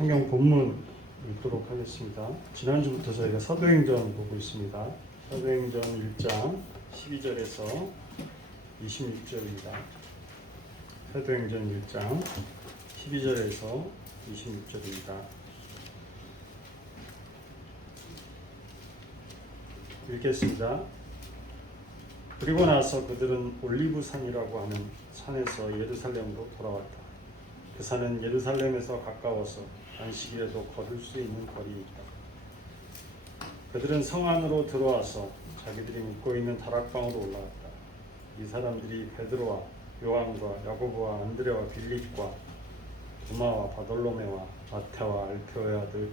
성경 본문 읽도록 하겠습니다. 지난주부터 저희가 사도행전 보고 있습니다. 사도행전 1장 12절에서 26절입니다. 사도행전 1장 12절에서 26절입니다. 읽겠습니다. 그리고 나서 그들은 올리브산이라고 하는 산에서 예루살렘으로 돌아왔다. 그 산은 예루살렘에서 가까워서 안식일에도 걸을 수 있는 거리에 있다. 그들은 성 안으로 들어와서 자기들이 묵고 있는 다락방으로 올라갔다. 이 사람들이 베드로와 요한과 야고보와 안드레와 빌립과 도마와 바돌로메와 마태와 알페오의 아들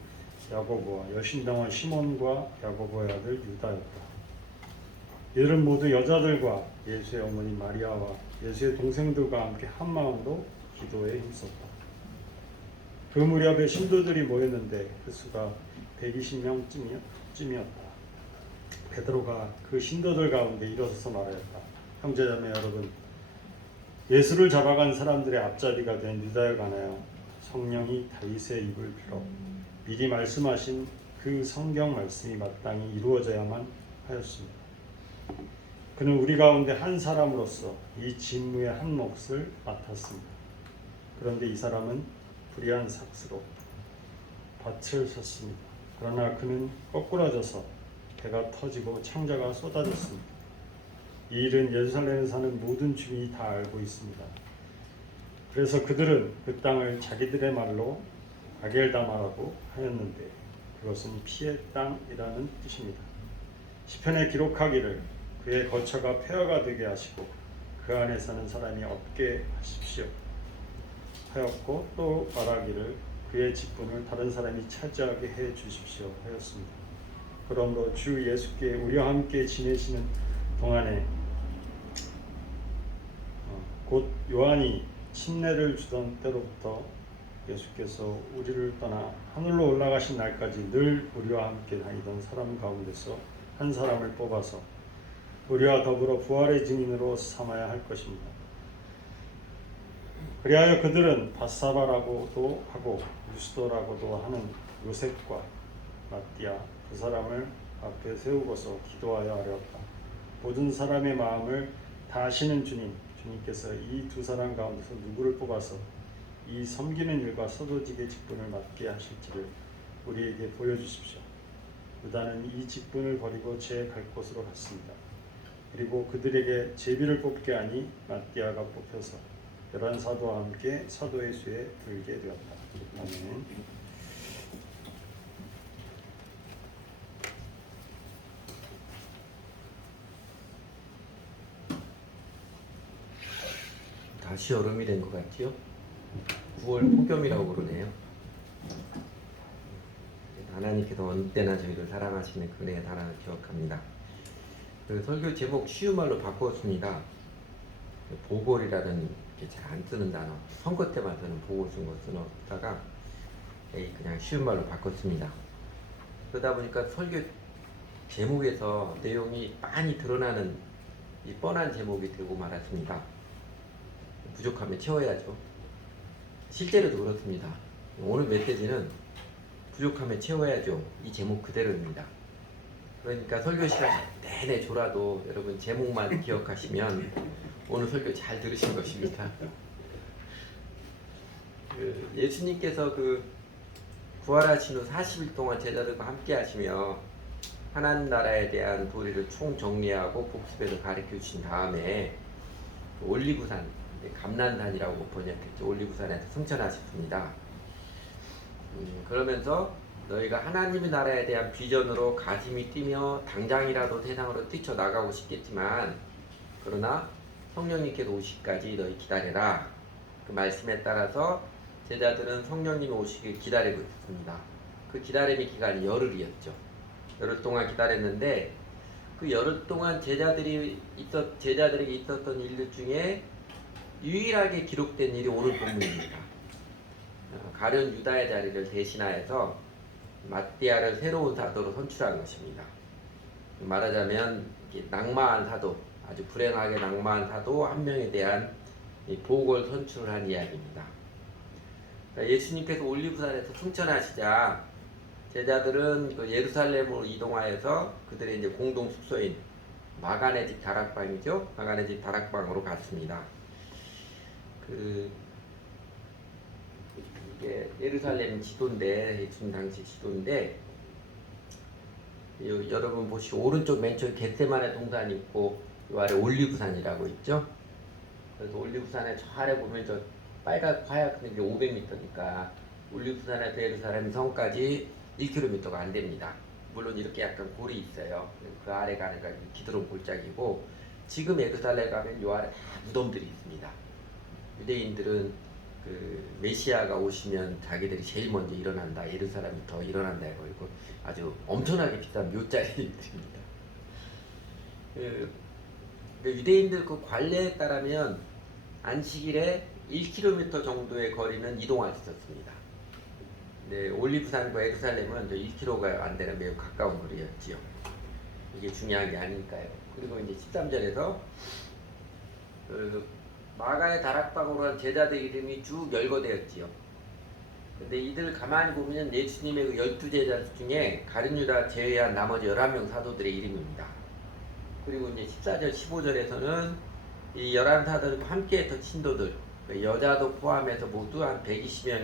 야고보와 여신당원 시몬과 야고보의 아들 유다였다. 이들은 모두 여자들과 예수의 어머니 마리아와 예수의 동생들과 함께 한 마음으로 기도에 힘썼다. 그 무렵에 신도들이 모였는데 그 수가 120명쯤이었다. 베드로가 그 신도들 가운데 일어서서 말하였다. 형제자매 여러분, 예수를 잡아간 사람들의 앞자리가 된 유다에 관하여 성령이 다윗의 입을 빌어 미리 말씀하신 그 성경 말씀이 마땅히 이루어져야만 하였습니다. 그는 우리 가운데 한 사람으로서 이 직무의 한 몫을 맡았습니다. 그런데 이 사람은 불의한 삭스로 밭을 섰습니다. 그러나 그는 거꾸러져서 배가 터지고 창자가 쏟아졌습니다. 이 일은 예루살렘에 사는 모든 주민이 다 알고 있습니다. 그래서 그들은 그 땅을 자기들의 말로 아겔다마라고 하였는데 그것은 피의 땅이라는 뜻입니다. 시편에 기록하기를 그의 거처가 폐허가 되게 하시고 그 안에 사는 사람이 없게 하십시오 하였고, 또 말하기를 그의 직분을 다른 사람이 차지하게 해 주십시오 하였습니다. 그러므로 주 예수께 우리와 함께 지내시는 동안에 곧 요한이 침례를 주던 때로부터 예수께서 우리를 떠나 하늘로 올라가신 날까지 늘 우리와 함께 다니던 사람 가운데서 한 사람을 뽑아서 우리와 더불어 부활의 증인으로 삼아야 할 것입니다. 그리하여 그들은 바사바라고도 하고 유스도라고도 하는 요셉과 마띠아 두 사람을 앞에 세우고서 기도하여 아뢰었다. 모든 사람의 마음을 다 아시는 주님께서 이 두 사람 가운데서 누구를 뽑아서 이 섬기는 일과 서도직의 직분을 맡게 하실지를 우리에게 보여주십시오. 유다는 이 직분을 버리고 제 갈 곳으로 갔습니다. 그리고 그들에게 제비를 뽑게 하니 마띠아가 뽑혀서 11사도와 함께 사도의 수에 들게 되었다. 아멘. 다시 여름이 된 것 같지요? 9월 폭염이라고 그러네요. 하나님께서 어느 때나 저희를 사랑하시는 그네의 사랑을 기억합니다. 그 설교 제목 쉬운 말로 바꿨습니다. 보궐이라는 게 잘 안 쓰는 단어, 선거 때만 쓰는 보궐 쓴 거 쓰다가 그냥 쉬운 말로 바꿨습니다. 그러다 보니까 설교 제목에서 내용이 많이 드러나는 이 뻔한 제목이 되고 말았습니다. 부족하면 채워야죠. 실제로도 그렇습니다. 오늘 메시지는 부족하면 채워야죠. 이 제목 그대로입니다. 그러니까 설교 시간 내내 졸아도 여러분 제목만 기억하시면 오늘 설교 잘 들으신 것입니다. 예수님께서 부활하신 후 40일 동안 제자들과 함께 하시며 하나님 나라에 대한 도리를 총정리하고 복습해서 가르쳐 주신 다음에 올리브산, 감난산이라고 번역했죠. 올리브산에서 승천하셨습니다. 그러면서 너희가 하나님의 나라에 대한 비전으로 가슴이 뛰며 당장이라도 세상으로 뛰쳐나가고 싶겠지만 그러나 성령님께서 오시기까지 너희 기다려라. 그 말씀에 따라서 제자들은 성령님 오시길 기다리고 있었습니다. 그 기다림의 기간이 열흘이었죠. 열흘 동안 기다렸는데 그 열흘 동안 제자들에게 있었던 일들 중에 유일하게 기록된 일이 오늘 본문입니다. 가룟 유다의 자리를 대신하여서 마띠아를 새로운 사도로 선출한 것입니다. 말하자면 낙마한 사도, 아주 불행하게 낙마한 사도 한 명에 대한 보궐 선출을 한 이야기입니다. 예수님께서 올리브산에서 승천하시자 제자들은 그 예루살렘으로 이동하여서 그들의 이제 공동 숙소인 마가네 집 다락방이죠. 마가네 집 다락방으로 갔습니다. 이게 예루살렘 지도인데, 예수님 당시 지도인데, 여러분 보시고 오른쪽 맨 쪽에 겟세마네 동산이 있고 이 아래 올리브산이라고 있죠. 그래서 올리브산에 저 아래 보면 저 빨갛고 하얗게 게 500m니까 올리브산에서 예루살렘 성까지 1km가 안 됩니다. 물론 이렇게 약간 골이 있어요. 그 아래 가는 게 기드론 골짜기고, 지금 예루살렘 가면 요 아래 다 무덤들이 있습니다. 유대인들은 그 메시아가 오시면 자기들이 제일 먼저 일어난다, 예루살렘이 더 일어난다 이거 아주 엄청나게 비싼 묘자리들입니다. 유대인들 그 관례에 따르면 안식일에 1km 정도의 거리는 이동할 수 있었습니다. 네, 올리브산과 예루살렘은 1km가 안 되는 매우 가까운 거리였지요. 이게 중요한 게 아니니까요. 그리고 이제 13절에서 마가의 다락방으로 한 제자들 이름이 쭉 열거되었지요. 근데 이들 가만히 보면 예수님의 그 12제자 중에 가룟 유다 제외한 나머지 11명 사도들의 이름입니다. 그리고 이제 14절, 15절에서는 이 11사도들과 함께 했던 신도들, 여자도 포함해서 모두 한 120여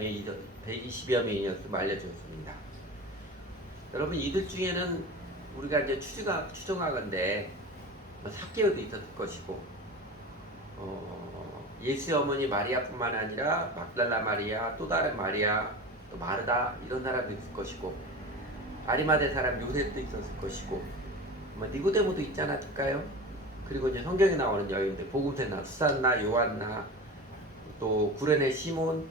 명이었음을 알려주었습니다. 여러분, 이들 중에는 우리가 이제 추정하건대 삭개오도 있었을 것이고, 예수의 어머니 마리아뿐만 아니라 막달라 마리아, 또 다른 마리아, 또 마르다 이런 사람도 있을 것이고, 아리마대 사람 요셉도 있었을 것이고, 니고데모도 있지 않았을까요? 그리고 이제 성경에 나오는 여인들, 복음서나 수산나, 요한나, 또 구레네 시몬,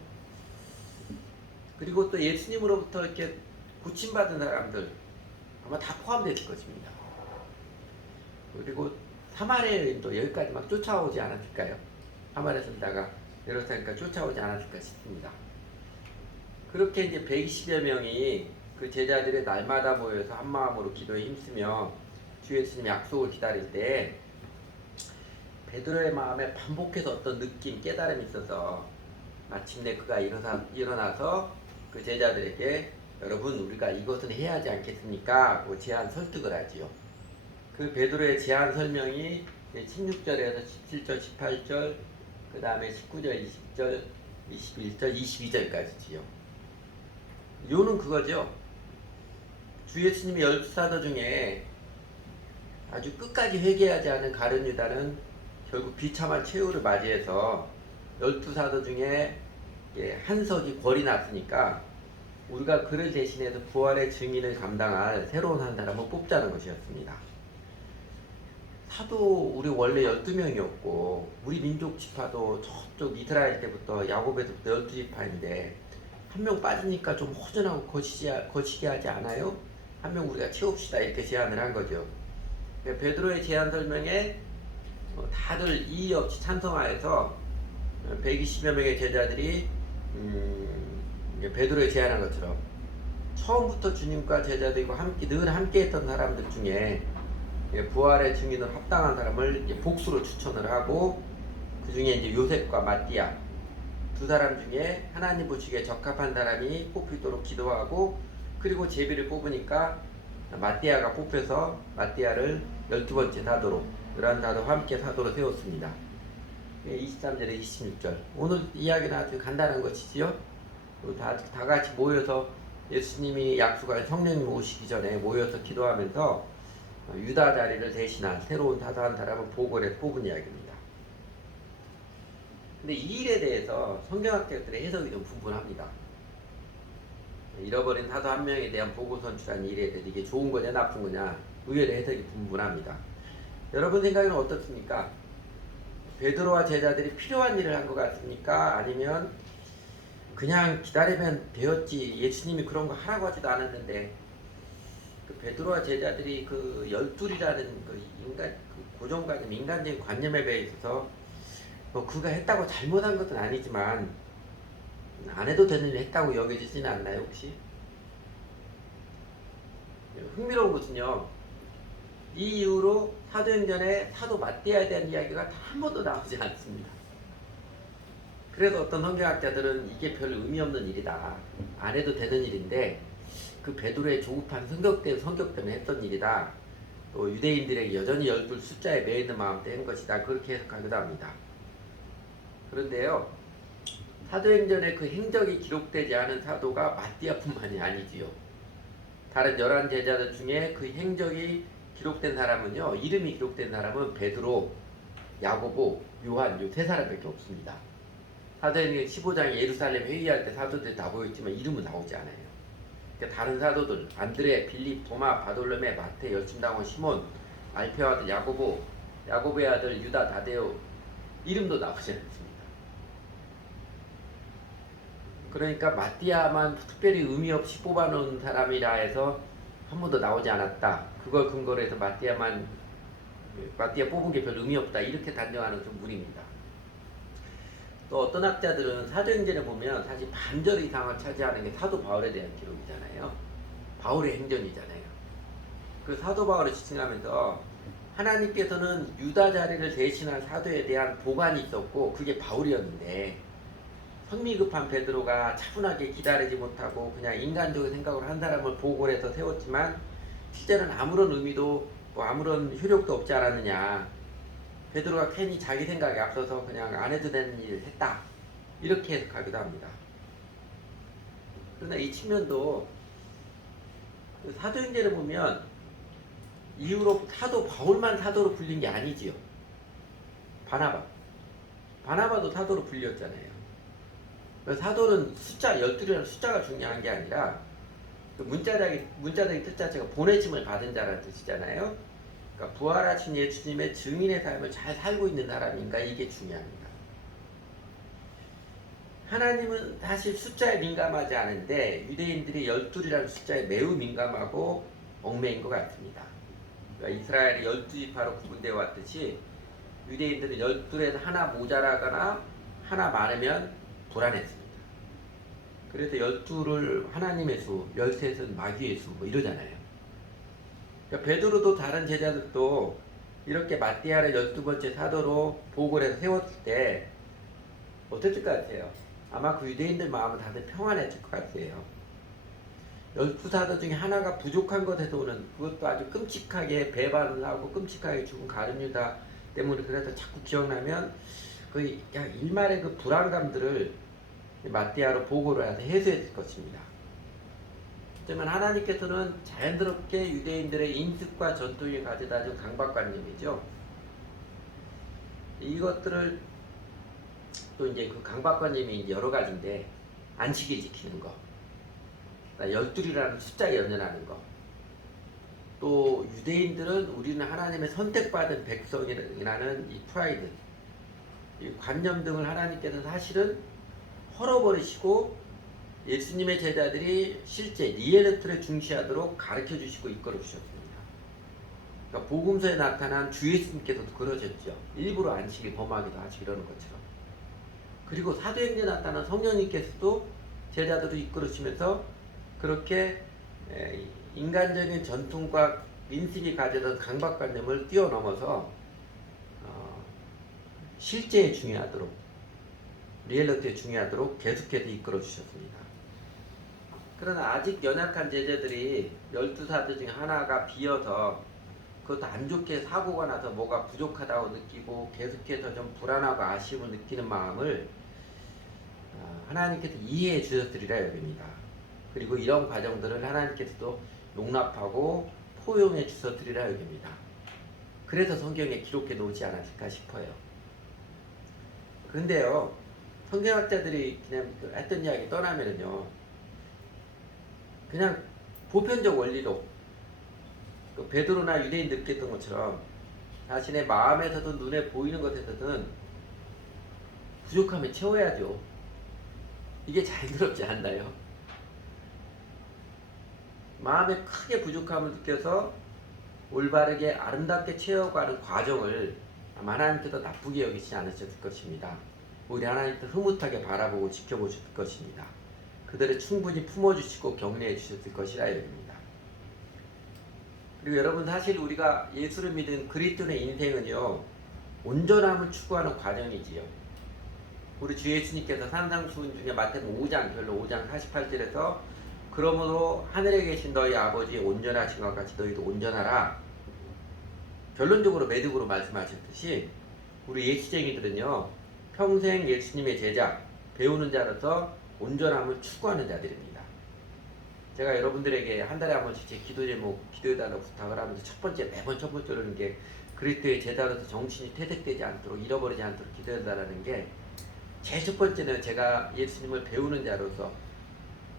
그리고 또 예수님으로부터 이렇게 고침받은 사람들 아마 다 포함됐을 것입니다. 그리고 사마리아 여인도 여기까지 막 쫓아오지 않았을까요? 사마리아 선다가 예루살렘까지 쫓아오지 않았을까 싶습니다. 그렇게 이제 120여 명이 그 제자들의 날마다 모여서 한 마음으로 기도에 힘쓰며 주 예수님 약속을 기다릴 때 베드로의 마음에 반복해서 어떤 느낌, 깨달음이 있어서 마침내 그가 일어나서 그 제자들에게 여러분 우리가 이것은 해야 하지 않겠습니까? 하고 제안 설득을 하지요. 그 베드로의 제안 설명이 16절에서 17절, 18절, 그 다음에 19절, 20절, 21절, 22절까지지요. 요는 그거죠. 주 예수님의 12사도 중에 아주 끝까지 회개하지 않은 가룟 유다는 결국 비참한 최후를 맞이해서 12사도 중에 한석이 궐이 났으니까 우리가 그를 대신해서 부활의 증인을 감당할 새로운 한 사람을 뽑자는 것이었습니다. 사도 우리 원래 12명이었고 우리 민족 지파도 저쪽 이스라엘 때부터 야곱에서부터 12지파인데 한 명 빠지니까 좀 허전하고 거시기 하지 않아요? 한 명 우리가 채웁시다 이렇게 제안을 한 거죠. 베드로의 제안 설명에 다들 이의 없이 찬성하여서 120여 명의 제자들이 베드로의 제안한 것처럼 처음부터 주님과 제자들과 늘 함께 했던 사람들 중에 부활의 증인으로 합당한 사람을 복수로 추천을 하고, 그 중에 이제 요셉과 마띠아 두 사람 중에 하나님 보시기에 적합한 사람이 뽑히도록 기도하고, 그리고 제비를 뽑으니까 마띠아가 뽑혀서 마띠아를 12번째 사도로, 11사도와 함께 사도로 세웠습니다. 23절에 26절. 오늘 이야기는 아주 간단한 것이지요. 다 같이 모여서 예수님이 약속한 성령님 오시기 전에 모여서 기도하면서 유다 자리를 대신한 새로운 사도 한 사람을 보궐에 뽑은 이야기입니다. 근데 이 일에 대해서 성경학자들의 해석이 좀 분분합니다. 잃어버린 사도 한 명에 대한 보고 선출한 일에 대해 이게 좋은 거냐 나쁜 거냐 의외로 해석이 분분합니다. 여러분 생각에는 어떻습니까? 베드로와 제자들이 필요한 일을 한 것 같습니까? 아니면 그냥 기다리면 되었지, 예수님이 그런 거 하라고 하지도 않았는데, 그 베드로와 제자들이 그 열둘이라는 그 고정관념, 인간적인 관념에 대해 있어서 그가 했다고 잘못한 것은 아니지만 안 해도 되는 일 했다고 여겨지지는 않나요 혹시? 흥미로운 것은요, 이 이후로 사도행전에 사도 마띠아에 대한 이야기가 한 번도 나오지 않습니다. 그래서 어떤 성경학자들은 이게 별 의미 없는 일이다. 안 해도 되는 일인데 그 베드로의 조급한 성격 때문에 했던 일이다. 또 유대인들에게 여전히 12 숫자에 매이는 마음 때문에 한 것이다. 그렇게 해석하기도 합니다. 그런데요. 사도행전에 그 행적이 기록되지 않은 사도가 마띠아뿐만이 아니지요. 다른 11 제자들 중에 그 행적이 기록된 사람은요. 이름이 기록된 사람은 베드로, 야고보, 요한 요 세 사람밖에 없습니다. 사도행전 15장에 예루살렘 회의할 때 사도들이 다 모였지만 이름은 나오지 않아요. 그러니까 다른 사도들 안드레, 빌립, 도마, 바돌로메, 마태, 열심당원 시몬, 알페오 아들 야고보, 야고보의 아들 유다, 다데오 이름도 나오지 않습니다. 그러니까 마띠아만 특별히 의미 없이 뽑아놓은 사람이라 해서 한 번도 나오지 않았다. 그걸 근거로 해서 마띠아 뽑은 게 별 의미 없다. 이렇게 단정하는 좀 무리입니다. 또 어떤 학자들은 사도행전에 보면 사실 반절 이상을 차지하는 게 사도 바울에 대한 기록이잖아요. 바울의 행전이잖아요. 그 사도 바울을 지칭하면서 하나님께서는 유다 자리를 대신한 사도에 대한 보관이 있었고 그게 바울이었는데 성미 급한 베드로가 차분하게 기다리지 못하고 그냥 인간적인 생각으로 한 사람을 보고를 해서 세웠지만 실제는 아무런 의미도 아무런 효력도 없지 않았느냐. 베드로가 괜히 자기 생각에 앞서서 그냥 안 해도 되는 일을 했다. 이렇게 해석하기도 합니다. 그러나 이 측면도 사도행전을 보면 이후로 사도 바울만 사도로 불린 게 아니지요. 바나바도 사도로 불렸잖아요. 사도는 숫자 12이라는 숫자가 중요한 게 아니라 그 문자적인 뜻 자체가 보내심을 받은 자라는 뜻이잖아요. 그러니까 부활하신 예수님의 증인의 삶을 잘 살고 있는 사람인가 이게 중요합니다. 하나님은 사실 숫자에 민감하지 않은데 유대인들이 12이라는 숫자에 매우 민감하고 얽매인 것 같습니다. 그러니까 이스라엘이 12지파로 구분되어 왔듯이 유대인들은 12에서 하나 모자라거나 하나 많으면 불안했습니다. 그래서 12를 하나님의 수, 13은 마귀의 수 뭐 이러잖아요. 그러니까 베드로도 다른 제자들도 이렇게 마띠아를 12번째 사도로 보고를 해서 세웠을 때 어땠을 것 같아요? 아마 그 유대인들 마음은 다들 평안했을 것 같아요. 12사도 중에 하나가 부족한 것에서 오는 그것도 아주 끔찍하게 배반을 하고 끔찍하게 죽은 가룟유다 때문에 그래서 자꾸 기억나면 그 일말의 그 불안감들을 마띠아로 보고를 해서 해소했을 것입니다. 하지만 하나님께서는 자연스럽게 유대인들의 인습과 전통이 가져다 준 강박관념이죠. 이것들을 또 이제 그 강박관념이 여러 가지인데 안식일 지키는 거, 12이라는 숫자에 연연하는 거, 또 유대인들은 우리는 하나님의 선택받은 백성이라는 이 프라이드, 이 관념 등을 하나님께서 사실은 헐어버리시고 예수님의 제자들이 실제 리얼리티를 중시하도록 가르쳐 주시고 이끌어 주셨습니다. 그러니까 복음서에 나타난 주 예수님께서도 그러셨죠. 일부러 안식일 범하기도 하시고 이러는 것처럼. 그리고 사도행전에 나타난 성령님께서도 제자들을 이끌으시면서 그렇게 인간적인 전통과 인식이 가져던 강박관념을 뛰어넘어서 실제에 중요하도록 리얼리티에 중요하도록 계속해서 이끌어 주셨습니다. 그러나 아직 연약한 제자들이 12사도 중에 하나가 비어서 그것도 안 좋게 사고가 나서 뭐가 부족하다고 느끼고 계속해서 좀 불안하고 아쉬움을 느끼는 마음을 하나님께서 이해해 주셨으리라 여깁니다. 그리고 이런 과정들을 하나님께서도 용납하고 포용해 주셨으리라 여깁니다. 그래서 성경에 기록해 놓지 않았을까 싶어요. 그런데요, 성경학자들이 그냥 했던 이야기 떠나면은요, 그냥 보편적 원리로 그 베드로나 유대인들 느꼈던 것처럼 자신의 마음에서든 눈에 보이는 것에서든 부족함을 채워야죠. 이게 자연스럽지 않나요? 마음에 크게 부족함을 느껴서 올바르게 아름답게 채워가는 과정을 아마 하나님께서 나쁘게 여기지 않으셨을 것입니다. 우리 하나님께서 흐뭇하게 바라보고 지켜보셨을 것입니다. 그들을 충분히 품어주시고 격려해 주셨을 것이라 여깁니다. 그리고 여러분 사실 우리가 예수를 믿은 그리스도인의 인생은요 온전함을 추구하는 과정이지요. 우리 주 예수님께서 산상수훈 중에 마태복음 5장 별로 5장 48절에서 그러므로 하늘에 계신 너희 아버지 온전하신 것 같이 너희도 온전하라. 결론적으로 매듭으로 말씀하셨듯이 우리 예수쟁이들은요 평생 예수님의 제자 배우는 자로서 온전함을 추구하는 자들입니다. 제가 여러분들에게 한 달에 한 번씩 제 기도 제목 기도해달라고 부탁을 하면서 매번 첫 번째로 하는 게 그리스도의 제자로서 정신이 퇴색되지 않도록 잃어버리지 않도록 기도해달라는 게 제일 첫 번째는 제가 예수님을 배우는 자로서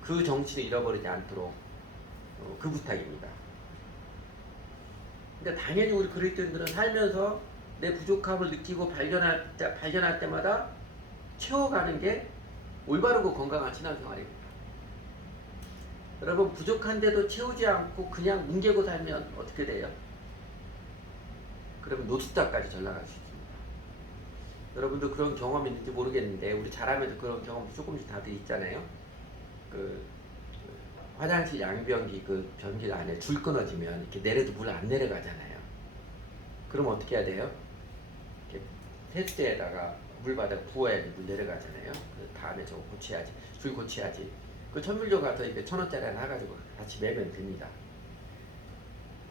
그 정신을 잃어버리지 않도록 그 부탁입니다. 근데 당연히 우리 그리스도인들은 살면서 내 부족함을 느끼고 발견할 때마다 채워가는 게 올바르고 건강한 신앙생활입니다. 여러분 부족한데도 채우지 않고 그냥 뭉개고 살면 어떻게 돼요? 그러면 노숙자까지 전락할 수 있습니다. 여러분도 그런 경험이 있는지 모르겠는데 우리 자라면서 그런 경험 조금씩 다들 있잖아요. 화장실 양변기 그 변기 안에 줄 끊어지면 이렇게 내려도 물 안 내려가잖아요. 그럼 어떻게 해야 돼요? 이렇게 세수대에다가 물 받아 부어야지 물 내려가잖아요. 그 다음에 저거 고쳐야지. 줄 고쳐야지. 그 천물점 가서 이제 1,000원짜리 하나 해가지고 같이 매면 됩니다.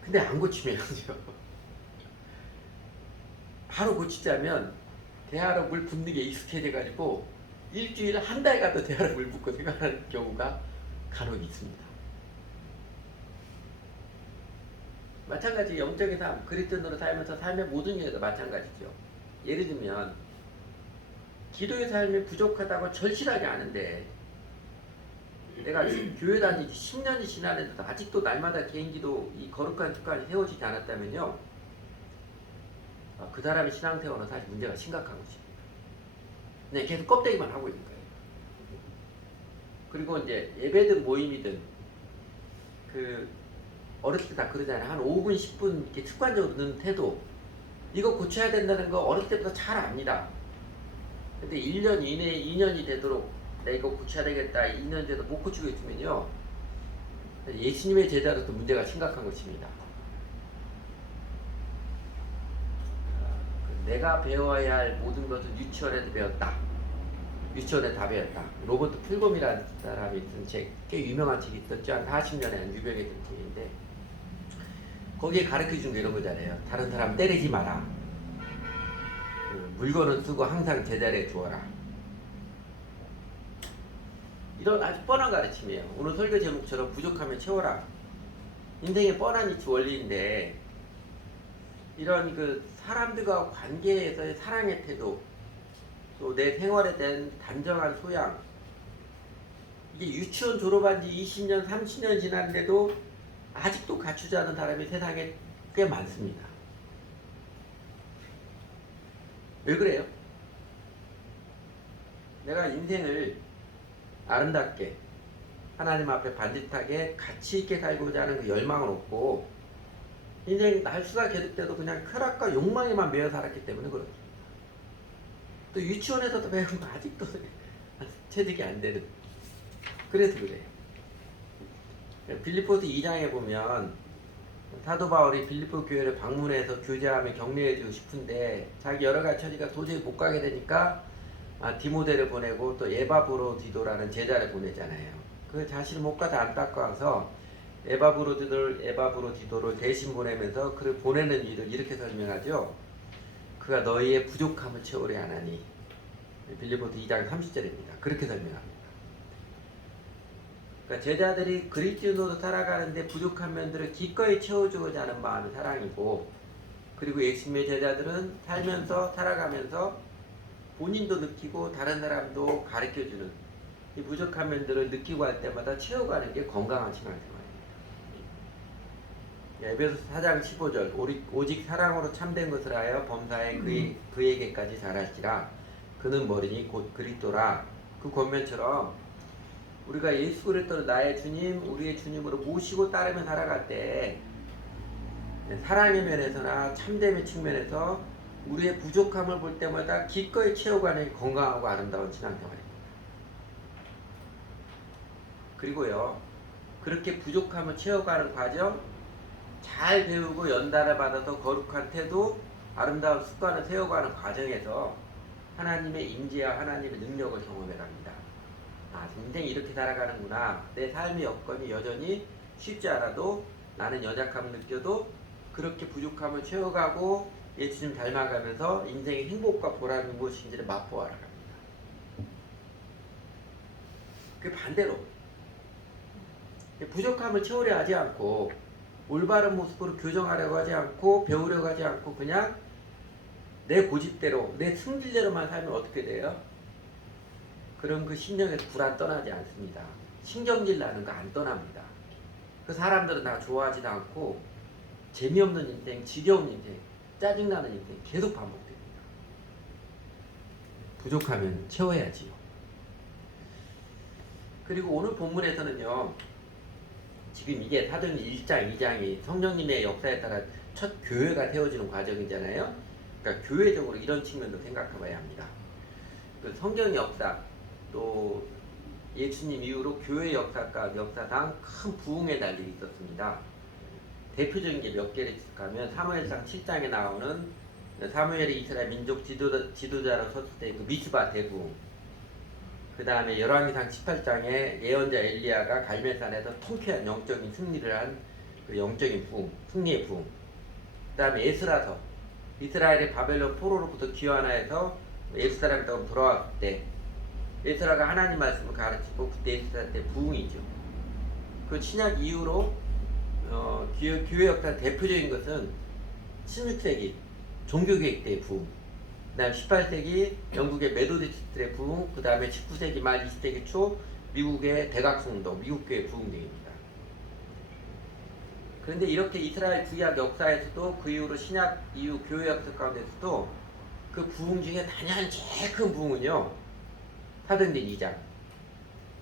근데 안 고치면요. 바로 고치자면 대하로 물 붓는 게 익숙해져가지고 일주일 한 달 가도 대하로 물 붓고 생각하는 경우가 간혹 있습니다. 마찬가지 영적인 삶, 그리스도인으로 살면서 삶의 모든 일에도 마찬가지죠. 예를 들면 기도의 삶이 부족하다고 절실하지 않은데 내가 교회 다닌 지 10년이 지나는데도 아직도 날마다 개인기도 이 거룩한 습관이 세워지지 않았다면요 그 사람의 신앙생활은 사실 문제가 심각한 것입니다. 네, 계속 껍데기만 하고 있는 거예요. 그리고 이제 예배든 모임이든 그 어렸을 때 다 그러잖아요. 한 5분 10분 이렇게 습관적으로 넣는 태도 이거 고쳐야 된다는 거 어렸을 때부터 잘 압니다. 근데 1년 이내에 2년이 되도록 내가 이거 고쳐야 되겠다 2년 돼도 못 고치고 있으면요 예수님의 제자로서 문제가 심각한 것입니다. 내가 배워야 할 모든 것을 유치원에서 배웠다. 유치원에 다 배웠다. 로버트 풀곰이라는 사람이 쓴 책, 꽤 유명한 책이 있었죠. 한 40년에 한 유명했던 책인데 거기에 가르쳐준 게 이런 거잖아요. 다른 사람 때리지 마라. 물건은 쓰고 항상 제자리에 두어라. 이런 아주 뻔한 가르침이에요. 오늘 설교 제목처럼 부족하면 채워라. 인생의 뻔한 이치 원리인데 이런 그 사람들과 관계에서의 사랑의 태도 또 내 생활에 대한 단정한 소양 이게 유치원 졸업한 지 20년 30년 지났는데도 아직도 갖추지 않은 사람이 세상에 꽤 많습니다. 왜 그래요? 내가 인생을 아름답게 하나님 앞에 반듯하게 가치 있게 살고자 하는 그 열망은 없고 인생 날수가 계속돼도 그냥 쾌락과 욕망에만 매여 살았기 때문에 그렇습니다. 또 유치원에서도 배운 거 아직도 체득이 안 되는 그래서 그래요. 빌립보서 2장에 보면 사도 바울이 빌립보 교회를 방문해서 교제하며 격려해주고 싶은데 자기 여러 가지 처지가 도저히 못 가게 되니까 디모데를 보내고 또 에바브로디도라는 제자를 보내잖아요. 그 자신이 못 가서 안타까워서 에바브로디도를 대신 보내면서 그를 보내는 일을 이렇게 설명하죠. 그가 너희의 부족함을 채우려 하나니. 빌립보서 2장 30절입니다. 그렇게 설명합니다. 그러니까 제자들이 그리스도인으로 살아가는데 부족한 면들을 기꺼이 채워주고자 하는 마음이 사랑이고 그리고 예수님의 제자들은 살아가면서 본인도 느끼고 다른 사람도 가르쳐주는 이 부족한 면들을 느끼고 할 때마다 채워가는 게 건강한 신앙생활입니다. 에베소서 4장 15절 오직 사랑으로 참된 것을 하여 범사에 그에게까지 잘하시라. 그는 머리니 곧 그리스도라. 그 권면처럼 우리가 예수 그리스도를 나의 주님 우리의 주님으로 모시고 따르며 살아갈 때 사랑의 면에서나 참됨의 측면에서 우리의 부족함을 볼 때마다 기꺼이 채워가는 건강하고 아름다운 신앙생활입니다. 그리고요 그렇게 부족함을 채워가는 과정 잘 배우고 연단을 받아서 거룩한 태도 아름다운 습관을 세워가는 과정에서 하나님의 임재와 하나님의 능력을 경험해 갑니다. 아, 인생이 이렇게 살아가는구나. 내 삶의 여건이 여전히 쉽지 않아도 나는 연약함을 느껴도 그렇게 부족함을 채워가고 예수님 닮아가면서 인생의 행복과 보람이 무엇인지를 맛보아 나갑니다. 그 반대로 부족함을 채우려 하지 않고 올바른 모습으로 교정하려고 하지 않고 배우려고 하지 않고 그냥 내 고집대로 내 승질대로만 살면 어떻게 돼요? 그럼 그 심령에서 불안 떠나지 않습니다. 신경질 나는 거 안 떠납니다. 그 사람들은 나 좋아하지도 않고 재미없는 인생, 지겨운 인생, 짜증나는 인생 계속 반복됩니다. 부족하면 채워야지요. 그리고 오늘 본문에서는요. 지금 이게 사도행전 1장, 2장이 성령님의 역사에 따라 첫 교회가 세워지는 과정이잖아요. 그러니까 교회적으로 이런 측면도 생각해 봐야 합니다. 그 성경 역사, 또 예수님 이후로 교회 역사상 큰 부흥의 날이 있었습니다. 대표적인 게 몇 개를 지적하면 사무엘상 7장에 나오는 사무엘이 이스라엘 민족 지도자로 섰을 때 그 미스바 대부흥, 그 다음에 열왕기상 18장에 예언자 엘리야가 갈멜산에서 통쾌한 영적인 승리를 한 그 영적인 부흥, 승리의 부흥. 그 다음에 에스라서, 이스라엘이 바벨론 포로로부터 귀환하여서 예루살렘으로 돌아왔을 때 에스라가 하나님 말씀을 가르치고 그때 에스라 때 부흥이죠. 그 신약 이후로 교회 역사 대표적인 것은 16세기 종교개혁 때의 부흥, 그 다음 18세기 영국의 메소디스트의 부흥, 그 다음에 19세기 말 20세기 초 미국의 대각성운동, 미국교회 부흥 등입니다. 그런데 이렇게 이스라엘 구약 역사에서도 그 이후로 신약 이후 교회 역사 가운데서도 그 부흥 중에 단연 제일 큰 부흥은요, 사도행전 2장.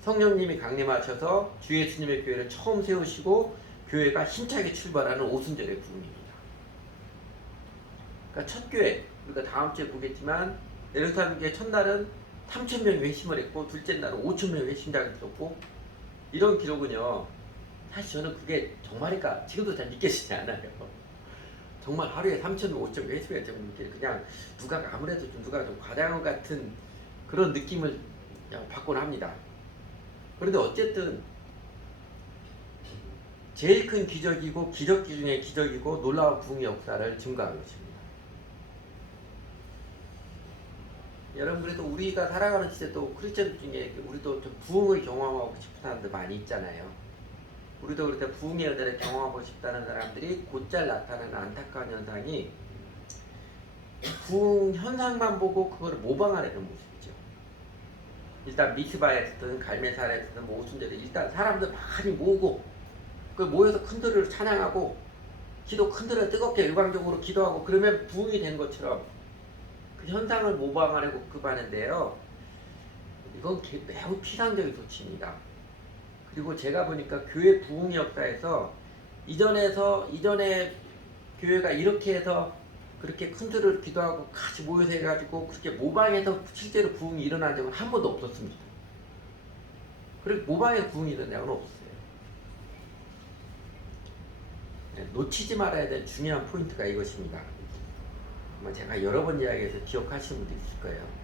성령님이 강림하셔서 주 예수님의 교회를 처음 세우시고 교회가 힘차게 출발하는 오순절의 부흥입니다. 그러니까 첫 교회, 우리가 다음 주에 보겠지만 예루살렘 교회 첫날은 3,000명이 회심을 했고 둘째 날은 5,000명이 회심장을 있었고, 이런 기록은요, 사실 저는 그게 정말일까 지금도 잘 믿겨지지 않아요. 정말 하루에 3,000명, 5,000명 회심했죠. 그냥 누가 아무래도 누가 좀 과장한 것 같은 그런 느낌을 그냥 받곤 합니다. 그런데 어쨌든 제일 큰 기적이고 기적 중에 기적이고 놀라운 부흥의 역사를 증거한 것입니다. 여러분, 그래도 우리가 살아가는 시대 또 크리스천 중에 우리도 좀 부흥을 경험하고 싶은 사람들 많이 있잖아요. 우리도 그럴 때 부흥의 은혜를 경험하고 싶다는 사람들이 곧잘 나타나는 안타까운 현상이 부흥 현상만 보고 그걸 모방하려는 모습이죠. 일단 미스바에서든 갈멜산에서든 뭐 오순절에 일단 사람들 많이 모으고 그 모여서 큰 소리로 찬양하고 기도 큰 소리로 뜨겁게 일방적으로 기도하고 그러면 부흥이 된 것처럼 그 현상을 모방하려고 급하는데요. 이건 매우 피상적인 소치입니다. 그리고 제가 보니까 교회 부흥 역사에서 이전에 교회가 이렇게 해서 그렇게 큰 소리로 기도하고 같이 모여서 해가지고 그렇게 모방해서 실제로 부흥이 일어난 적은 한 번도 없었습니다. 그리고 모방해서 부흥이 일어난 적은 없었어요. 놓치지 말아야 될 중요한 포인트가 이것입니다. 아마 제가 여러 번 이야기해서 기억하시는 분도 있을 거예요.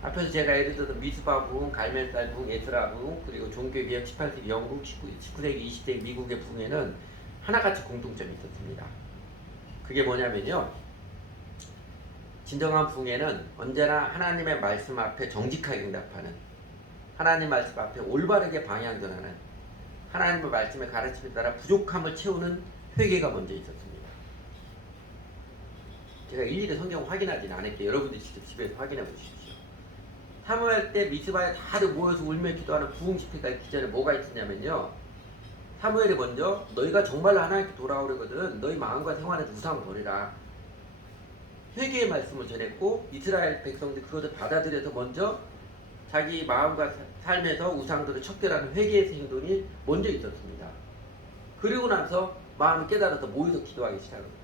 앞에서 제가 예를 들어서 미스바 부흥, 갈멜산 부흥, 에스라 부흥, 그리고 종교개혁 18세기 영국, 19세기, 20세기 미국의 부흥에는 하나같이 공통점이 있었습니다. 그게 뭐냐면요, 진정한 부흥에는 언제나 하나님의 말씀 앞에 정직하게 응답하는, 하나님 말씀 앞에 올바르게 방향 전하는, 하나님의 말씀의 가르침에 따라 부족함을 채우는 회개가 먼저 있었습니다. 제가 일일이 성경 확인하지는 않을게요. 여러분들이 직접 집에서 확인해 보십시오. 사무엘 때 미스바에 다들 모여서 울며 기도하는 부흥 집회가 있기 전에 뭐가 있었냐면요, 사무엘이 먼저 너희가 정말로 하나님께 돌아오려거든 너희 마음과 생활에서 우상을 버리라, 회개의 말씀을 전했고, 이스라엘 백성들이 그것을 받아들여서 먼저 자기 마음과 삶에서 우상들을 척결하는 회개의 행동이 먼저 있었습니다. 그리고 나서 마음을 깨달아서 모여서 기도하기 시작합니다.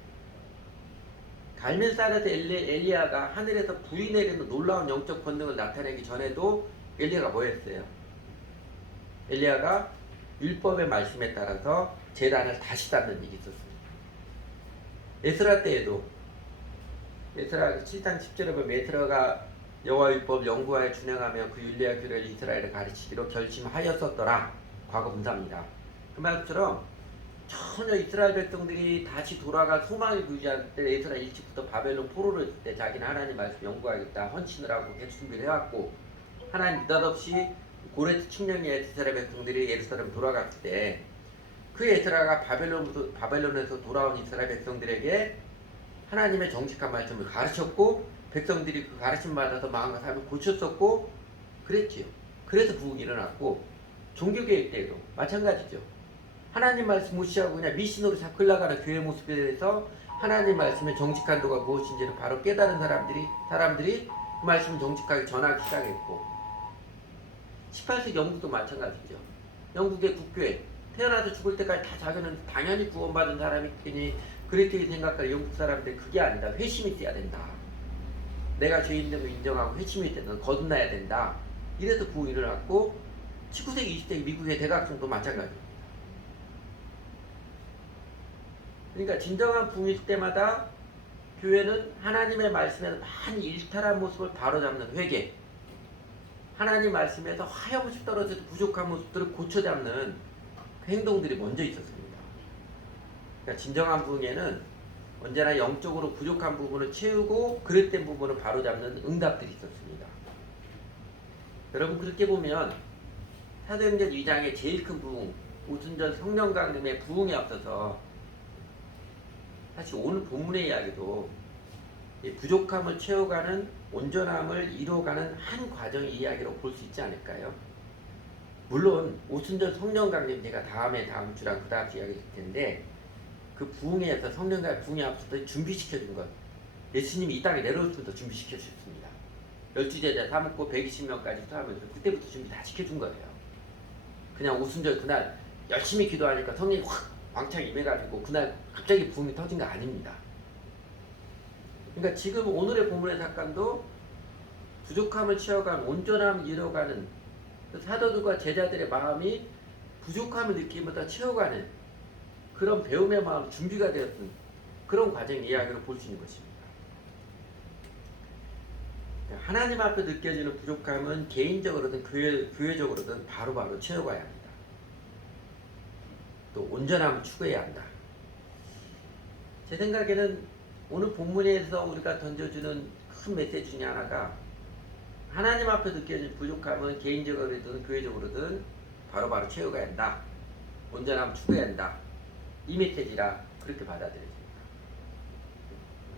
갈멜산에서 엘리야가 하늘에서 불이 내리는 놀라운 영적 권능을 나타내기 전에도 엘리야가 뭐 했어요? 엘리야가 율법의 말씀에 따라서 제단을 다시 쌓는 일이 있었습니다. 에스라 때에도, 에스라 7장 10절에 보면 에스라가 여호와 율법 영구하여 준행하며 그 윤리와 규례를 이스라엘에 가르치기로 결심하였었더라. 과거 분사입니다. 그 말처럼 전혀 이스라엘 백성들이 다시 돌아갈 소망을 유지할 때 에스라 일찍부터 바벨론 포로를 했을 때 자기는 하나님 말씀 연구하겠다 헌신을 하고 계속 준비를 해왔고 하나님 느닷없이 고레스 칙령의 이스라엘 백성들이 예루살렘 돌아갔을 때 그 에스라가 바벨론에서 돌아온 이스라엘 백성들에게 하나님의 정직한 말씀을 가르쳤고 백성들이 그 가르침 받아서 마음과 삶을 고쳤었고 그랬지요. 그래서 부흥이 일어났고 종교개혁 때도 마찬가지죠. 하나님 말씀 무시하고 그냥 미신으로 자꾸 흘러가는 교회 모습에 대해서 하나님 말씀의 정직한 도가 무엇인지를 바로 깨달은 사람들이 그 말씀을 정직하게 전하기 시작했고 18세기 영국도 마찬가지죠. 영국의 국교회 태어나서 죽을 때까지 다 자기는 당연히 구원받은 사람이니 그렇게 생각하는 영국 사람들 그게 아니다. 회심이 있어야 된다. 내가 죄인됨을 인정하고 회심이 된다. 거듭나야 된다. 이래서 부흥이 일어났고 19세기 20세기 미국의 대각성도 마찬가지입니다. 그러니까 진정한 부흥이 있을 때마다 교회는 하나님의 말씀에서 많이 일탈한 모습을 바로잡는 회개 하나님 말씀에서 하염없이 떨어져도 부족한 모습들을 고쳐잡는 그 행동들이 먼저 있었습니다. 그러니까 진정한 부흥에는 언제나 영적으로 부족한 부분을 채우고 그릇된 부분을 바로잡는 응답들이 있었습니다. 여러분 그렇게 보면 사도행전 2장의 제일 큰 부흥 오순절 성령 강림의 부흥에 앞서서 사실 오늘 본문의 이야기도 부족함을 채워가는 온전함을 이루어가는 한 과정의 이야기로 볼 수 있지 않을까요? 물론 오순절 성령 강림 제가 다음 주랑 그 다음 주 이야기할 텐데 그 부흥에서 성령 강림 부흥에 앞서서 준비시켜준 것 예수님이 이 땅에 내려올 때부터 준비시켜 주셨습니다. 12제자 삼고 120명까지 수하면서 그때부터 준비 다 시켜준 거예요. 그냥 오순절 그날 열심히 기도하니까 성령이 확 왕창 임해가지고 그날 갑자기 부흥이 터진 거 아닙니다. 그러니까 지금 오늘의 본문의 사건도 부족함을 채워가는 온전함을 이뤄가는 사도들과 제자들의 마음이 부족함을 느끼면서 채워가는 그런 배움의 마음 준비가 되었던 그런 과정의 이야기로 볼 수 있는 것입니다. 하나님 앞에 느껴지는 부족함은 개인적으로든 교회적으로든 바로바로 채워가야 합니다. 또 온전함을 추구해야 한다. 제 생각에는 오늘 본문에서 우리가 던져주는 큰 메시지 중에 하나가 하나님 앞에 느껴진 부족함은 개인적으로든 교회적으로든 바로바로 채워가야 한다. 온전함을 추구해야 한다. 이 메시지라 그렇게 받아들여집니다.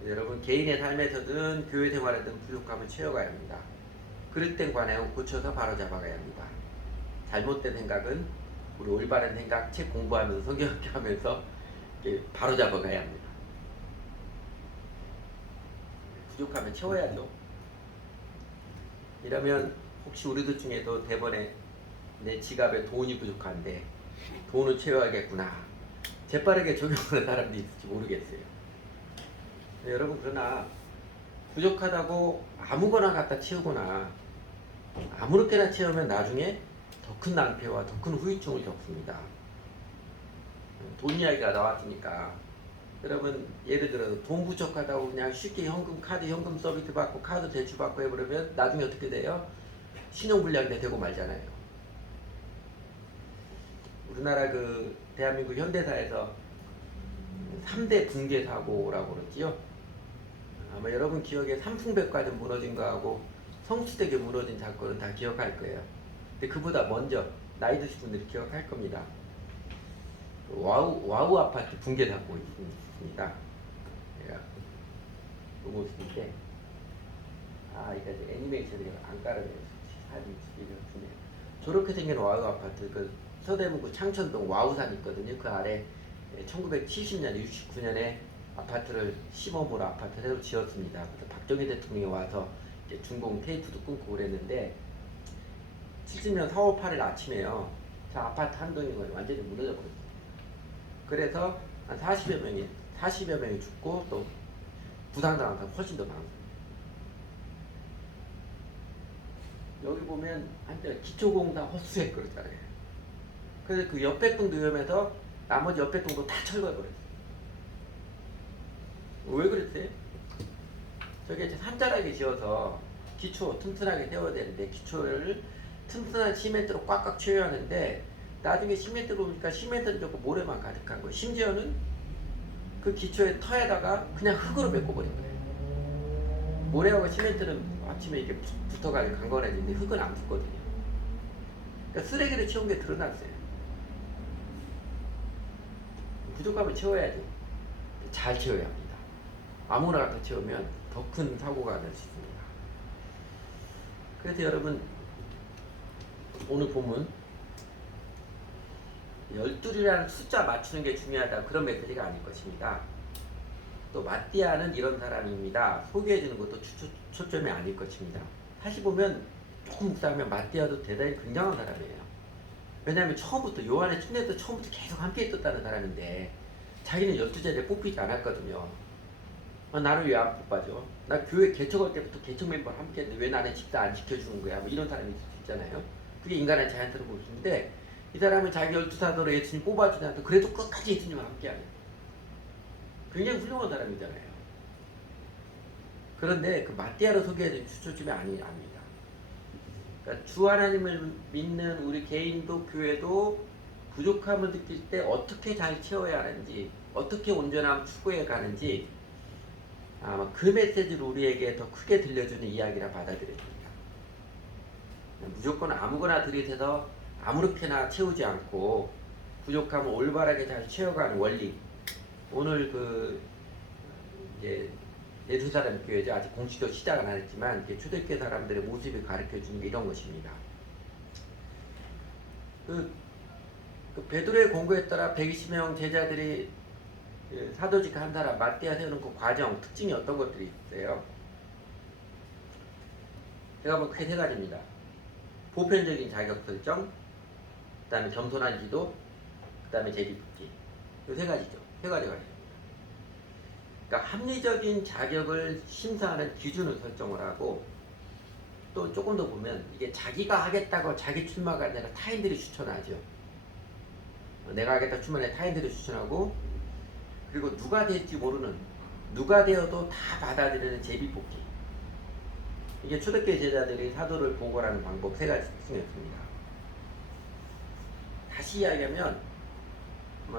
여러분 개인의 삶에서든 교회 생활에든 부족함을 채워가야 합니다. 그릇된 관행은 고쳐서 바로잡아가야 합니다. 잘못된 생각은 우리 올바른 생각 책 공부하면서 성경 하면서 바로잡아가야 합니다. 부족하면 채워야죠. 이러면 혹시 우리들 중에도 대번에 내 지갑에 돈이 부족한데 돈을 채워야겠구나 재빠르게 적용하는 사람도 있을지 모르겠어요. 여러분 그러나 부족하다고 아무거나 갖다 채우거나 아무렇게나 채우면 나중에 더 큰 낭패와 더 큰 후유증을 겪습니다. 돈 이야기가 나왔으니까 여러분 예를 들어서 돈 부족하다고 그냥 쉽게 현금 서비스 받고 카드 대출 받고 해버리면 나중에 어떻게 돼요? 신용불량이 되고 말잖아요. 우리나라 그 대한민국 현대사에서 3대 붕괴 사고라고 그러지요. 아마 여러분 기억에 삼풍백화점 무너진 거하고 성수대교 무너진 사건은 다 기억할 거예요. 근데 그보다 먼저 나이 드신 분들이 기억할 겁니다. 와우 아파트 붕괴 사고 있습니다. 제가 그 모습인데 이거 애니메이션이 안 깔아내서 사진 찍기가 같은데 저렇게 생긴 와우 아파트 그 서대문구 창천동 와우산 있거든요. 그 아래 1970년 69년에 아파트를 시범으로 아파트 새로 지었습니다. 그래서 박정희 대통령이 와서 이제 준공 테이프도 끊고 그랬는데 70년 4월 8일 아침에요. 저 아파트 한 동이 완전히 무너져 버렸어요. 그래서 한 40여 명이 죽고 또 부상당한 사람 훨씬 더 많습니다. 여기 보면 한때 기초공사 헛수액 그러잖아요. 그래서 그 옆에 동도 위험해서 나머지 옆에 동도 다 철거해버렸어요. 왜 그랬어요? 저게 산자락에 지어서 기초 튼튼하게 세워야 되는데 기초를 튼튼한 시멘트로 꽉꽉 채워야 하는데 나중에 시멘트로 보니까 시멘트는 조금 모래만 가득한 거예요. 심지어는 그 기초의 터에다가 그냥 흙으로 메꿔버린 거예요. 모래하고 시멘트는 아침에 이렇게 붙어가지고 강건해지는데 흙은 안 붙거든요. 그러니까 쓰레기를 채운 게 드러났어요. 부족함을 채워야죠. 잘 채워야 합니다. 아무나 갖다 채우면 더 큰 사고가 날 수 있습니다. 그래서 여러분 오늘 보면 12이라는 숫자 맞추는 게 중요하다 그런 메시지가 아닐 것입니다. 또 마띠아는 이런 사람입니다. 소개해주는 것도 초점이 아닐 것입니다. 다시 보면 조금 묵상하면 마띠아도 대단히 굉장한 사람이에요. 왜냐하면 처음부터 요한의 침례도 처음부터 계속 함께 있었다는 사람인데 자기는 12자리에 뽑히지 않았거든요. 나를 왜 안 뽑아줘? 나 교회 개척할 때부터 개척 멤버랑 함께 했는데 왜 나는 집사 안 지켜주는 거야? 뭐 이런 사람이 있을 수 있잖아요. 그게 인간의 자연스러운 모습인데 이 사람은 자기 12사도로 예수님 뽑아주지 않고 그래도 끝까지 예수님과 함께하는 굉장히 훌륭한 사람이잖아요. 그런데 그 마띠아로 소개해준 초점이 아닙니다. 그러니까 주 하나님을 믿는 우리 개인도 교회도 부족함을 느낄 때 어떻게 잘 채워야 하는지 어떻게 온전함 추구해 가는지 아마 그 메시지를 우리에게 더 크게 들려주는 이야기라 받아들여집니다. 무조건 아무거나 들이대서 아무렇게나 채우지 않고 부족함을 올바르게 잘 채워가는 원리. 오늘 그 이제 예루살렘 교회죠. 아직 공식적으로 시작은 안 했지만 초대교회 사람들의 모습을 가르쳐 주는 게 이런 것입니다. 그 베드로의 공고에 따라 120명 제자들이 사도직 한 사람 마띠아 세우는 그 과정 특징이 어떤 것들이 있어요? 제가 보면 크게 세 가지입니다. 보편적인 자격 설정, 그 다음에 겸손한 기도, 그 다음에 제비뽑기. 이 세 가지죠. 세 가지가 있습니다. 그러니까 합리적인 자격을 심사하는 기준을 설정을 하고 또 조금 더 보면 이게 자기가 하겠다고 자기 출마가 아니라 타인들이 추천하죠. 내가 하겠다 출마에 타인들이 추천하고 그리고 누가 될지 모르는 누가 되어도 다 받아들이는 제비뽑기. 이게 초대교회 제자들이 사도를 보고라는 방법 세 가지 특징이었습니다. 다시 이야기하면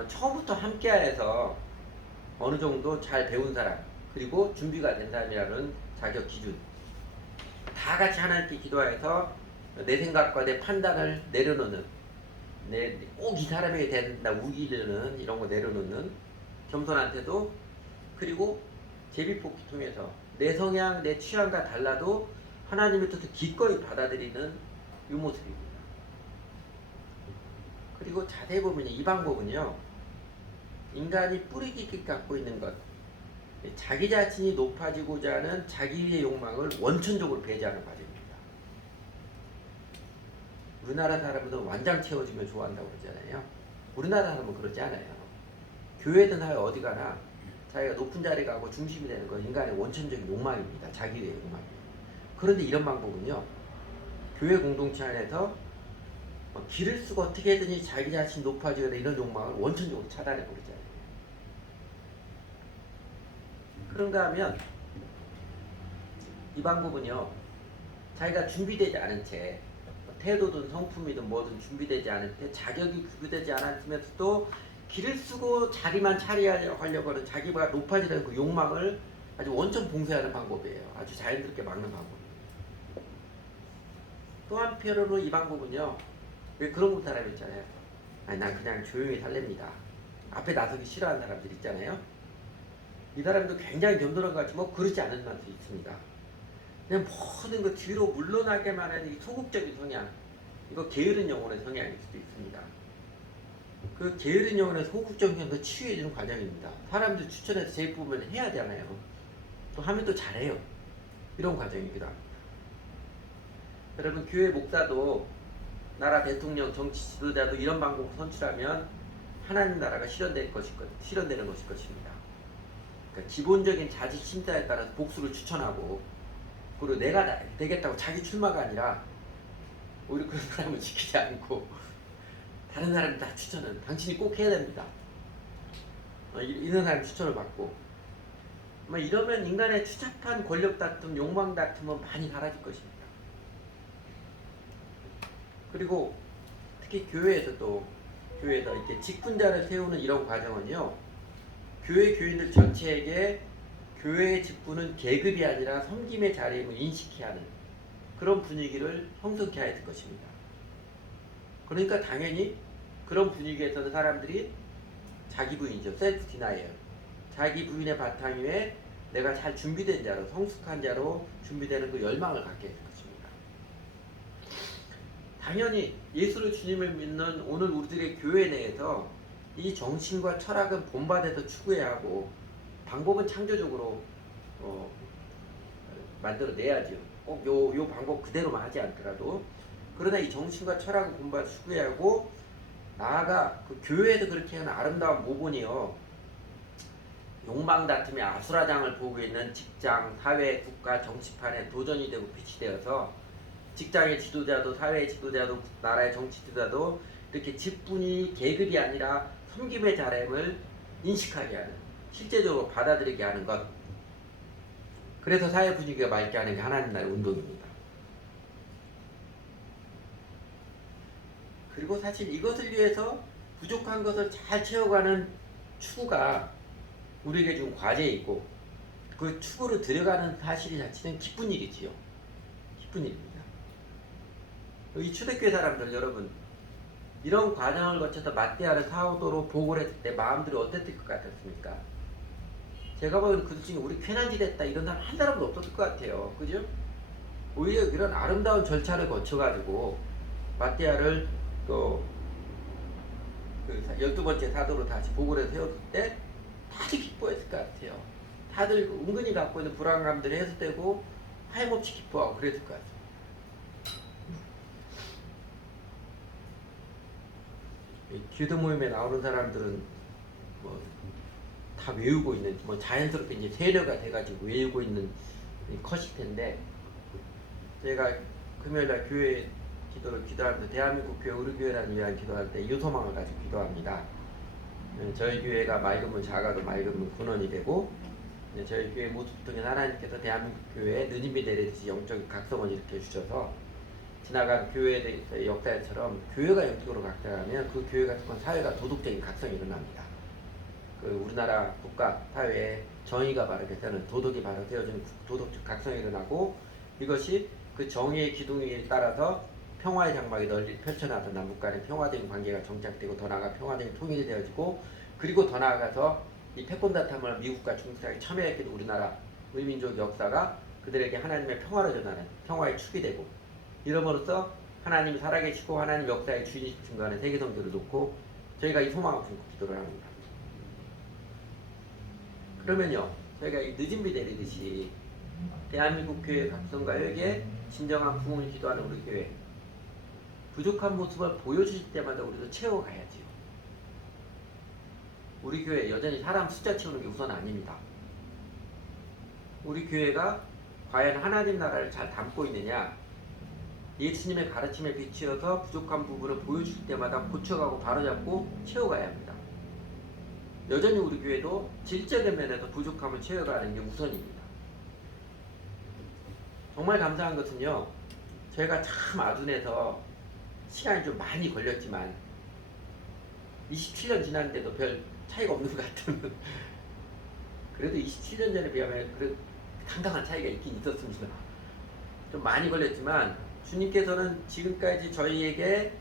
처음부터 함께해서 어느 정도 잘 배운 사람 그리고 준비가 된 사람이라는 자격 기준 다 같이 하나님께 기도해서 내 생각과 내 판단을 내려놓는 꼭 이 사람에게 된다 우기려는 이런 거 내려놓는 겸손한 태도 그리고 제비뽑기 통해서 내 성향 내 취향과 달라도 하나님의 뜻을 기꺼이 받아들이는 이 모습입니다. 그리고 자세히 보면 이 방법은요 인간이 뿌리 깊게 갖고 있는 것 자기 자신이 높아지고자 하는 자기의 욕망을 원천적으로 배제하는 과정입니다. 우리나라 사람들은 완장 채워주면 좋아한다고 그러잖아요. 우리나라 사람은 그러지 않아요. 교회든 사회 어디 가나 자기가 높은 자리에 가고 중심이 되는 건 인간의 원천적인 욕망입니다. 자기의 욕망입니다. 그런데 이런 방법은요 교회 공동체 안에서 길을 쓰고 어떻게든지 자기 자신 높아지거나 이런 욕망을 원천적으로 차단해버리잖아요. 그런가 하면 이 방법은요 자기가 준비되지 않은 채 태도든 성품이든 뭐든 준비되지 않은 채 자격이 구비되지 않았으면서도 길을 쓰고 자리만 차리하려고 하는 자기가 높아지려는 그 욕망을 아주 원천 봉쇄하는 방법이에요. 아주 자연스럽게 막는 방법이에요. 또 한편으로 이 방법은요 왜 그런 사람이 있잖아요. 아니 난 그냥 조용히 살랍니다. 앞에 나서기 싫어하는 사람들 있잖아요. 이 사람도 굉장히 겸손한 것 같지만 그렇지 않은 사람도 있습니다. 그냥 모든 거 뒤로 물러나게만 하는 이 소극적인 성향 이거 게으른 영혼의 성향일 수도 있습니다. 그 게으른 영혼의 소극적인 성향을 치유해주는 과정입니다. 사람들 추천해서 제일 부분 해야 되잖아요. 또 하면 또 잘해요. 이런 과정이기도 합니다. 여러분 교회 목사도 나라 대통령 정치 지도자도 이런 방법을 선출하면 하나님 나라가 실현되는 것일 것입니다. 그러니까 기본적인 자질 심사에 따라서 복수를 추천하고 그리고 내가 되겠다고 자기 출마가 아니라 오히려 그런 사람을 지키지 않고 다른 사람들 다 추천은 당신이 꼭 해야 됩니다. 이런 사람 추천을 받고 이러면 인간의 추잡한 권력 다툼, 욕망 다툼은 많이 사라질 것입니다. 그리고 특히 교회에서도 교회에서 이렇게 직분자를 세우는 이런 과정은요, 교회 교인들 전체에게 교회의 직분은 계급이 아니라 섬김의 자리임을 인식해야 하는 그런 분위기를 형성케 해야 될 것입니다. 그러니까 당연히 그런 분위기에서는 사람들이 자기 부인이죠. 셀프 디나이얼. 자기 부인의 바탕 위에 내가 잘 준비된 자로, 성숙한 자로 준비되는 그 열망을 갖게 될 것입니다. 당연히 예수를 주님을 믿는 오늘 우리들의 교회 내에서 이 정신과 철학은 본받아서 추구해야 하고 방법은 창조적으로 만들어내야죠. 꼭 요 방법 그대로만 하지 않더라도. 그러나 이 정신과 철학을 본받아 추구해야 하고 나아가 그 교회에서 그렇게 하는 아름다운 모본이요, 욕망 다툼의 아수라장을 보고 있는 직장, 사회, 국가, 정치판에 도전이 되고 빛이 되어서 직장의 지도자도 사회의 지도자도 나라의 정치 지도자도 이렇게 직분이 계급이 아니라 섬김의 자렘을 인식하게 하는, 실제적으로 받아들이게 하는 것. 그래서 사회 분위기가 맑게 하는 게 하나님 나라의 운동입니다. 그리고 사실 이것을 위해서 부족한 것을 잘 채워가는 추구가 우리에게 준 과제이고, 그 추구를 들어가는 사실 자체는 기쁜 일이지요. 기쁜 일입니다. 이 초대교회 사람들 여러분, 이런 과정을 거쳐서 마띠아를 사오도로 보고를 했을 때 마음들이 어땠을 것 같았습니까? 제가 보기에는 그 중에 우리 괜한짓 했다 이런 사람 한 사람도 없었을 것 같아요. 그죠? 오히려 이런 아름다운 절차를 거쳐가지고 마띠아를 또 그 12번째 사도로 다시 보고를 세웠을 때 다들 기뻐했을 것 같아요. 다들 은근히 갖고 있는 불안감들이 해소되고 하염없이 기뻐하고 그랬을 것 같아요. 기도 모임에 나오는 사람들은 뭐 다 외우고 있는, 뭐 자연스럽게 이제 세뇌가 돼가지고 외우고 있는 컷일 텐데, 제가 금요일날 교회 기도를 기도하면서 대한민국 교회 우리 교회라는 위한 기도할 때 이 소망을 가지고 기도합니다. 저희 교회가 맑은 문 작아도 맑은 문 근원이 되고, 저희 교회 모습 통해 하나님께서 대한민국 교회에 느님이 내리듯이 영적 각성을 일으켜 주셔서 지나간 교회의 역사처럼 교회가 영적으로 각성하면 그 교회가 통한 사회가 도덕적인 각성이 일어납니다. 그 우리나라 국가 사회에 정의가 바르게 되는, 도덕이 바르게 세워지는 도덕적 각성이 일어나고, 이것이 그 정의의 기둥에 따라서 평화의 장막이 널리 펼쳐나서 남북 간의 평화적인 관계가 정착되고 더 나아가 평화적인 통일이 되어지고, 그리고 더 나아가서 이 패권다 탐을 미국과 중국이 참여했던 우리나라 우리 민족 역사가 그들에게 하나님의 평화를 전하는 평화의 축이 되고, 이러므로써 하나님이 살아계시고 하나님 역사의 주인이신 증거하는 세계 성도를 놓고 저희가 이 소망을 품고 기도를 합니다. 그러면요, 저희가 이 늦은 비 내리듯이 대한민국 교회 각성과 회개, 진정한 부흥을 기도하는 우리 교회, 부족한 모습을 보여주실 때마다 우리도 채워가야지요. 우리 교회 여전히 사람 숫자 채우는 게 우선 아닙니다. 우리 교회가 과연 하나님 나라를 잘 담고 있느냐, 예수님의 가르침에 비추어서 부족한 부분을 보여줄 때마다 고쳐가고 바로잡고 채워가야 합니다. 여전히 우리 교회도 질적인 면에서 부족함을 채워가는 게 우선입니다. 정말 감사한 것은요, 저희가 참 아둔해서 시간이 좀 많이 걸렸지만 27년 지났는데도 별 차이가 없는 것 같은 그래도 27년 전에 비하면 그래도 상당한 차이가 있긴 있었습니다. 좀 많이 걸렸지만 주님께서는 지금까지 저희에게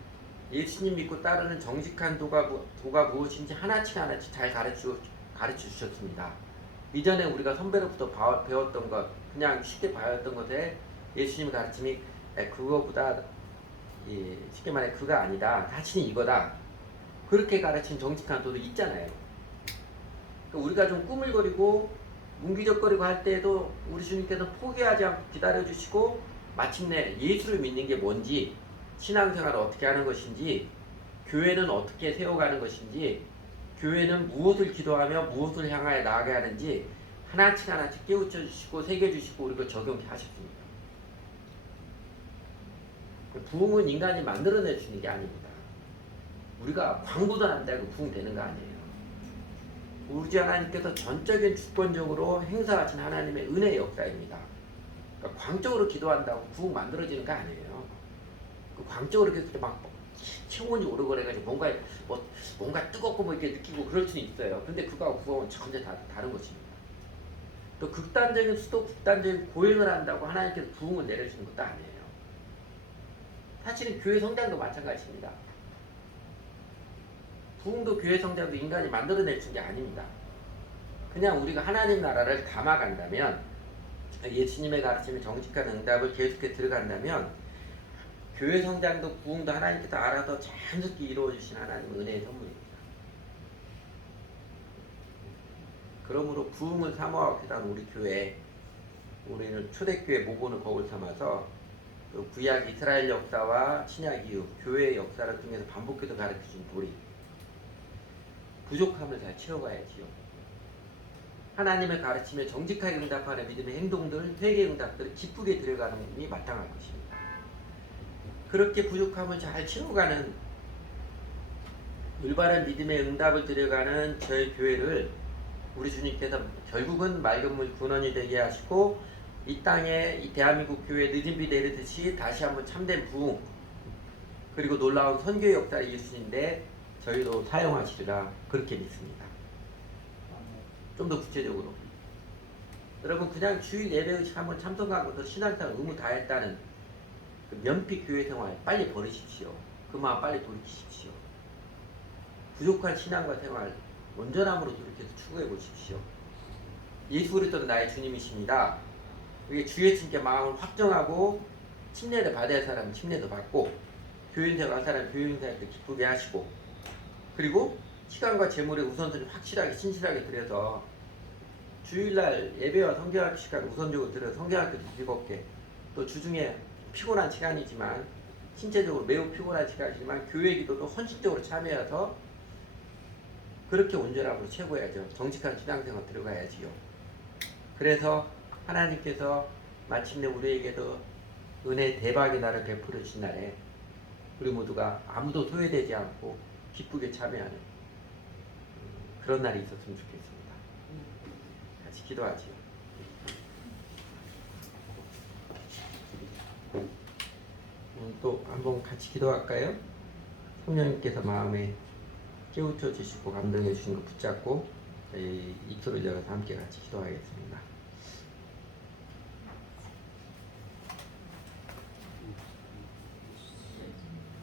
예수님 믿고 따르는 정직한 도가 무엇인지 하나씩 잘 가르쳐 주셨습니다. 이전에 우리가 선배로부터 배웠던 것, 그냥 쉽게 배웠던 것에 예수님 가르침이 그거보다 쉽게 말해 그가 아니다, 사실은 이거다, 그렇게 가르친 정직한 도도 있잖아요. 그러니까 우리가 좀 꾸물거리고 문기적거리고 할 때에도 우리 주님께서 포기하지 않고 기다려주시고 마침내 예수를 믿는 게 뭔지, 신앙생활을 어떻게 하는 것인지, 교회는 어떻게 세워가는 것인지, 교회는 무엇을 기도하며 무엇을 향하여 나아가야 하는지 하나씩 깨우쳐 주시고 새겨 주시고 우리가 적용해 하셨습니다. 부흥은 인간이 만들어내 주는 게 아닙니다. 우리가 광부도 한다고 부흥되는 거 아니에요. 우리 주 하나님께서 전적인 주권적으로 행사하신 하나님의 은혜의 역사입니다. 그러니까 광적으로 기도한다고 부흥 만들어지는 거 아니에요. 그 광적으로 이렇게 막 체온이 오르고 그래가지고 뭔가 뜨겁고 뭐 이렇게 느끼고 그럴 수는 있어요. 근데 그거하고 부흥은 전혀 다른 것입니다. 또 극단적인 수도 극단적인 고행을 한다고 하나님께서 부흥을 내려주는 것도 아니에요. 사실은 교회 성장도 마찬가지입니다. 부흥도 교회 성장도 인간이 만들어내준 게 아닙니다. 그냥 우리가 하나님 나라를 담아간다면, 예수님의 가르침에 정직한 응답을 계속해 들어간다면 교회 성장도 부흥도 하나님께서 알아서 자연스럽게 이루어주신 하나님의 은혜의 선물입니다. 그러므로 부흥을 사모하고 기도하는 우리 교회, 우리는 초대교회 모본을 거울 삼아서 그 구약 이스라엘 역사와 신약 이후 교회의 역사를 통해서 반복해서 가르쳐준 도리, 부족함을 잘 채워가야지요. 하나님의 가르침에 정직하게 응답하는 믿음의 행동들, 회개 응답들을 기쁘게 들어가는 것이 마땅할 것입니다. 그렇게 부족함을 잘 채워가는 올바른 믿음의 응답을 들여가는 저희 교회를 우리 주님께서 결국은 맑은 물 근원이 되게 하시고 이 땅에 이 대한민국 교회 늦은 비 내리듯이 다시 한번 참된 부흥 그리고 놀라운 선교의 역사를 이루시는데 저희도 사용하시리라 그렇게 믿습니다. 좀 더 구체적으로 여러분 그냥 주일 예배의식 한번 참석한 것도 신앙생활 의무 다 했다는 그 면피 교회 생활 빨리 버리십시오. 그 마음 빨리 돌이키십시오. 부족한 신앙과 생활 온전함으로 돌이켜서 추구해 보십시오. 예수 그리스도는 나의 주님이십니다. 이게 주 예수님께 마음을 확정하고 침례를 받아야 할 사람은 침례도 받고 교인생 할 사람은 교인생할 때 기쁘게 하시고 그리고 시간과 재물의 우선순위 확실하게 신실하게 들여서 주일날 예배와 성경학교 시간 우선적으로 들여서 성경학교도 즐겁게 또 주중에 피곤한 시간이지만 신체적으로 매우 피곤한 시간이지만 교회 기도도 헌신적으로 참여해서 그렇게 온전함으로 채워야죠. 정직한 신앙생활 들어가야지요. 그래서 하나님께서 마침내 우리에게도 은혜 대박의 날을 베풀어 주신 날에 우리 모두가 아무도 소외되지 않고 기쁘게 참여하는 그런 날이 있었으면 좋겠습니다. 같이 기도하지요. 또 한번 같이 기도할까요? 성령님께서 마음에 깨우쳐 주시고 감동해 주신 거 붙잡고 저희 입술을 열어서 함께 같이 기도하겠습니다.